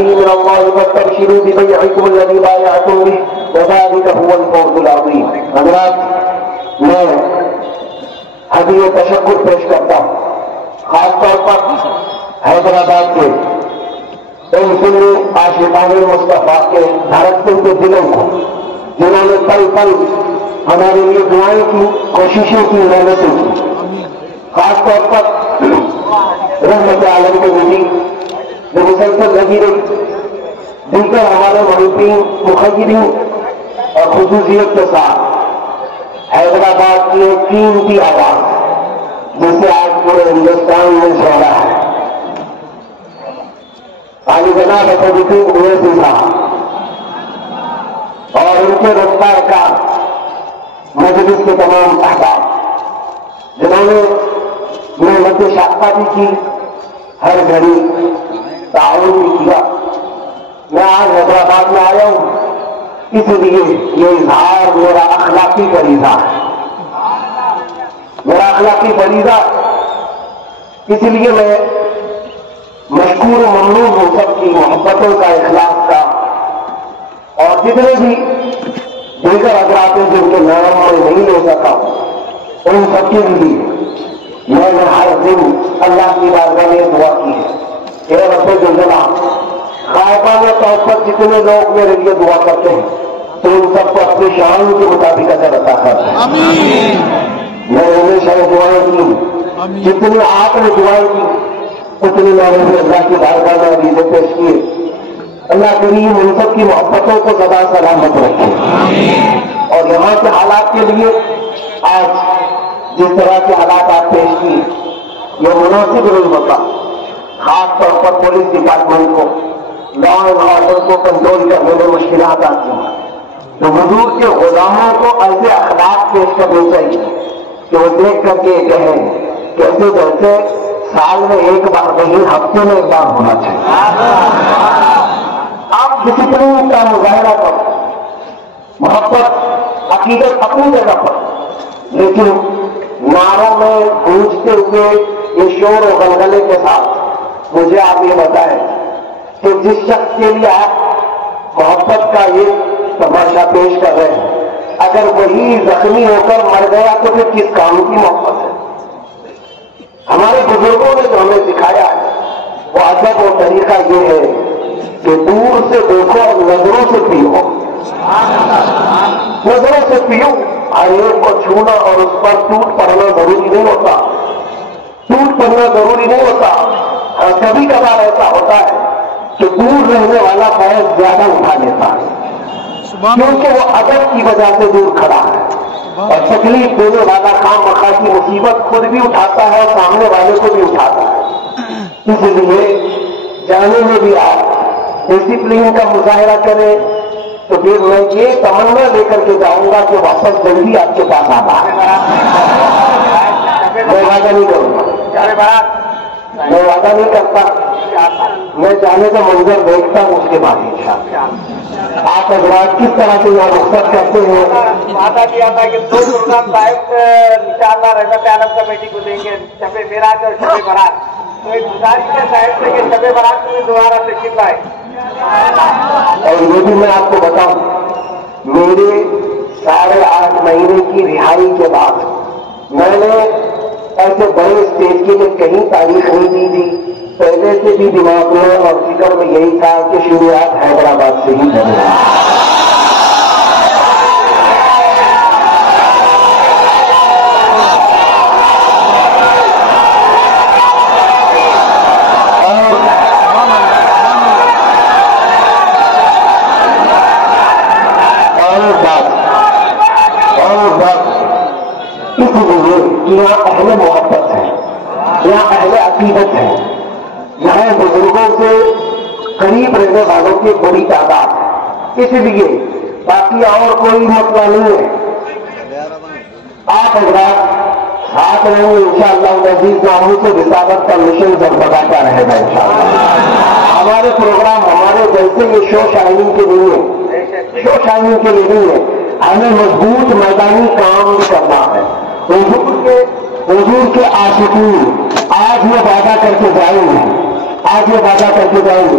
به من الله فاستبشروا ببيعكم الذي بايعتم به وذلك هو الفوز العظيم. حضرات، میں ہدیہ تشکر پیش کرتا ہوں خاص طور پر حیدرآباد کے ان سنی عاشقان مصطفیٰ کے دھڑکتے ہوئے دلوں کو، جنہوں نے پل پل ہمارے لیے دعائیں کی، کوششیں کی، محنتیں کی. خاص طور پر رحمت عالم کے نبی جو مسلسل لگی رہی، دیگر ہمارے محبین مخیرین اور خصوصیت کے ساتھ حیدرآباد کی ایک قیمتی آواز جسے آج پورے ہندوستان میں سونا ہے، عالی جناب اسدالدین اویسی صاحب اور ان کے رفتار کا مجلس کے تمام احباب جنہوں نے محنت شاقہ بھی کی، ہر گھڑی تعاون بھی کیا. میں آج حیدرآباد میں آیا ہوں اس لیے یہ اظہار میرا اخلاقی فریضہ ہے، میرا اخلاقی فریضہ. اس لیے میں مشکور و ممنون ہوں سب کی محبتوں کا، اخلاق کا، اور جتنے بھی دیگر حضرات ہیں جن کے نام میں نہیں لے سکا ان سب کے لیے میں نے ہر دن اللہ کی بارگاہ میں دعا کی ہے، اے رب الجلال، غائبانہ طور پر جتنے لوگ میرے لیے دعا کرتے ہیں تو ان سب کو اپنی شان کے مطابق اجر عطا کرتا ہے. میں نے ہمیشہ دعائیں کی، جتنی آپ نے دعائیں کی اتنی میں نے اللہ کی بارگاہ میں عریضے پیش کیے. اللہ کریم ان سب کی محبتوں کو سدا سلامت رکھے. اور یہاں کے حالات کے لیے آج جس طرح کے حالات آپ پیش کیے یہ مناسب نہیں ہوتا. خاص طور پر پولیس ڈپارٹمنٹ کو لا اینڈ آرڈر کو کنٹرول کرنے میں مشکلات آتی ہیں. تو حضور کے غلاموں کو ایسے اخلاق پیش کرنے چاہیے کہ وہ دیکھ کر کے کہیں کیسے جیسے سال میں ایک بار نہیں ہفتے میں ایک بار ہونا چاہیے. آپ ڈسپلن کا مظاہرہ کرو، محبت عقیدت اپنی جگہ پر، لیکن نعروں میں گونجتے ہوئے یہ شور و غلغلے کے ساتھ مجھے آپ یہ بتائیں کہ جس شخص کے لیے آپ محبت کا یہ تماشا پیش کر رہے ہیں اگر وہی زخمی ہو کر مر گیا تو پھر کس کام کی محبت ہے؟ ہمارے بزرگوں نے جو ہمیں سکھایا ہے وہ ادب و طریقہ یہ ہے کہ دور سے دیکھو اور نظروں سے پیو، نظروں سے پیو. ایک کو چھونا اور اس پر ٹوٹ پڑنا ضروری نہیں ہوتا، ٹوٹ پڑنا ضروری نہیں ہوتا. کبھی کبھار ایسا ہوتا ہے کہ دور رہنے والا فیض زیادہ اٹھا لیتا ہے کیونکہ وہ ادب کی وجہ سے دور کھڑا ہے، اور تکلیف دینے والا خام مخواہ کی مصیبت خود بھی اٹھاتا ہے اور سامنے والے کو بھی اٹھاتا ہے. اس لیے جانے میں بھی آپ ڈسپلن کا مظاہرہ کریں تو پھر میں یہ تمنا لے کر کے جاؤں گا کہ واپس جلدی آپ کے پاس آنا ہے. میں وعدہ نہیں کروں گا، میں وعدہ نہیں کرتا، میں جانے کا منظر دیکھتا ہوں اس کے بعد انشاءاللہ. آپ حضرات کس طرح سے یہاں رخصت کرتے ہیں؟ وعدہ کیا تھا کہ 2 پروگرام صاحب انشاءاللہ رحمت عالم کمیٹی کو دیں گے، شب معراج اور شب برات. تو ایک گزارش ہے صاحب سے کہ شب برات میں دوبارہ تشریف لائے. اور یہ بھی میں آپ کو بتاؤں، میرے 8.5 مہینے کی رہائی کے بعد میں نے ایسے بڑے اسٹیج کے لیے کہیں تاریخ نہیں دی تھی. پہلے سے بھی دماغ میں اور فکر میں یہی تھا کہ شروعات حیدرآباد سے ہی کریں. اس لیے یہاں اہل محبت ہے، یہاں اہل عقیدت ہے، یہاں بزرگوں سے قریب رہنے والوں کی بڑی تعداد ہے. اس لیے باقی اور کوئی مسئلہ نہیں ہے. آپ حضرات ساتھ رہیں گے انشاءاللہ العزیز. ہم سے رسالت کا مشن زربگاتا رہے گا انشاءاللہ. ہمارے پروگرام ہمارے جیسے یہ شو شائننگ کے لیے، شو شائننگ کے لیے نہیں ہے، ہمیں مضبوط میدانی کام کرنا ہے. حضور کے عاشقین آج یہ وعدہ کر کے جائیں گے، آج یہ وعدہ کر کے جائیں گے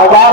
1000